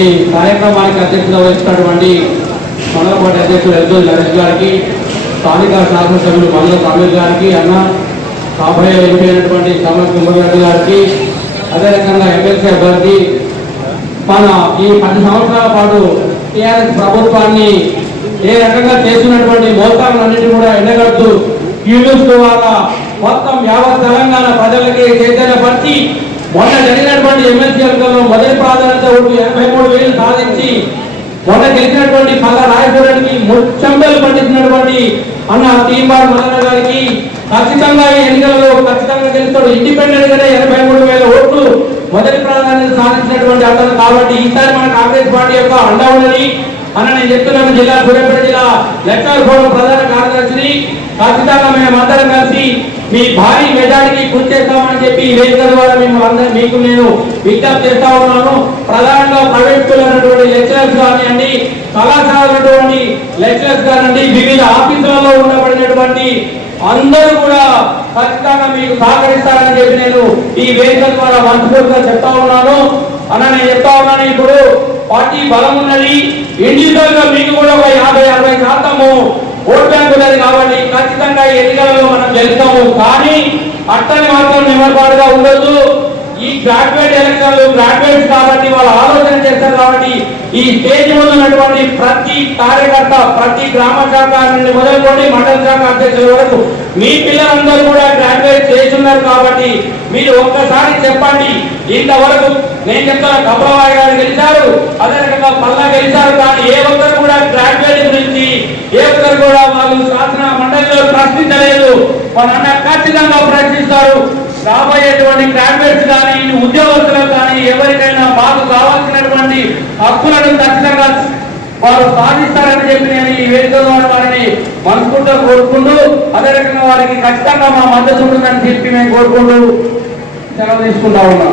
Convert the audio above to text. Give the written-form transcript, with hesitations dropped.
ఈ కార్యక్రమానికి అధ్యక్షత వహిస్తున్నటువంటి మండల పార్టీ అధ్యక్షుడు ఎల్దోజు నరేష్ గారికి, స్థానిక శాసనసభ్యులు మండల సమీర్ గారికి, అన్న కాబోయే ఎంపీ అయినటువంటి సమర్ కుమార్ గారికి, అదే రకంగా ఎమ్మెల్సీ అభ్యర్థి మన ఈ 10 సంవత్సరాల పాటు టీఆర్ఎస్ ప్రభుత్వాన్ని ఏ రకంగా చేస్తున్నటువంటి మోసాలన్నింటినీ కూడా ఎండగడుతూ యూనివర్స్ ద్వారా మొత్తం యావత్ తెలంగాణ ప్రజలకి చైతన్యపరిచి మొన్న జరిగినటువంటి ఎమ్మెల్సీ ఎన్నికల్లో మొదటి ప్రాధాన్యత ఓటు 83,000 సాధించి మొన్న గెలిచినటువంటి పల్లా రాయచూడానికి ముచ్చంబలు పండించినటువంటి అన్న తీంబార్ మల్లన్న గారికి ఖచ్చితంగా ఈ ఎన్నికలలో ఖచ్చితంగా గెలుస్తాడు. ఇండిపెండెంట్ గానే 83,000 ఓట్లు మొదటి ప్రాధాన్యత సాధించినటువంటి అతను. కాబట్టి ఈసారి మన కాంగ్రెస్ పార్టీ యొక్క అండ ఉన్నది అన్న నేను చెప్తున్నాను. జిల్లా సూర్యాపేట జిల్లా లెక్కల ఫోరం ప్రధాన కార్యదర్శిని ఖచ్చితంగా మేమందరం కలిసి మీ భారీ మెజారిటీ కృషి చేస్తామని చెప్పి ఈ వేదిక ద్వారా మీకు నేను విజ్ఞప్తి చేస్తా ఉన్నాను. ప్రధానంగా ప్రైవేట్ స్కూల్ అన్నటువంటి లెక్చరర్స్ కానివ్వండి, కళాశాలటువంటి లెక్చరర్స్ కానివ్వండి, వివిధ ఆఫీసులలో ఉండబడినటువంటి అందరూ కూడా ఖచ్చితంగా మీకు సహకరిస్తారని చెప్పి నేను ఈ వేదిక ద్వారా మనస్ఫూర్తిగా చెప్తా ఉన్నాను. అన్న నేను చెప్తా ఉన్నాను, ఇప్పుడు పార్టీ బలం ఉన్నది. ఇండివిజువల్ గా మీకు కూడా ఒక 50-60% ఓట్ బ్యాంక్ ఉన్నది. కాబట్టి ఖచ్చితంగా ఎన్నికలలో మనం గెలుస్తాము. కానీ అట్టని మాత్రం నిమర్పాటుగా ఉండొద్దు. ఈ గ్రాడ్యుయేట్ ఎలక్షన్లు గ్రాడ్యుయేట్స్ కాబట్టి వాళ్ళు ఆలోచన చేస్తారు. కాబట్టి ఈ స్టేజ్ ముందు ఉన్నటువంటి ప్రతి కార్యకర్త, ప్రతి గ్రామ శాఖ నుండి మొదలుకొని మండల శాఖ అధ్యక్షుల వరకు మీ పిల్లలందరూ కూడా గ్రాడ్యుయేట్ చేస్తున్నారు. కాబట్టి మీరు ఒక్కసారి చెప్పండి. ఇంతవరకు నేను చెప్తాను, కమలవాయి గారు గెలిచారు, అదే రకంగా పల్లా గెలిచారు. కానీ ఏ ఒక్కరు కూడా గ్రాడ్యుయేట్ గురించి ఏ ఒక్కరు కూడా వాళ్ళు శాసన మండలిలో ప్రశ్నించలేదు. వాళ్ళన్న ఖచ్చితంగా ప్రశ్నిస్తారు. రాబోయేటువంటి గ్రాడ్యుయేట్స్ కానీ ఉద్యోగస్తులకు కానీ ఎవరికైనా మాకు కావాల్సినటువంటి హక్కులను ఖచ్చితంగా వారు సాధిస్తారని చెప్పి నేను ఈ వేదిక ద్వారా వారిని మనస్ఫూర్తిగా కోరుకుంటూ, అదే రకంగా వారికి ఖచ్చితంగా మా మద్దతు ఉంటుందని చెప్పి మేము కోరుకుంటూ సెలవు తీసుకుంటా ఉన్నాం.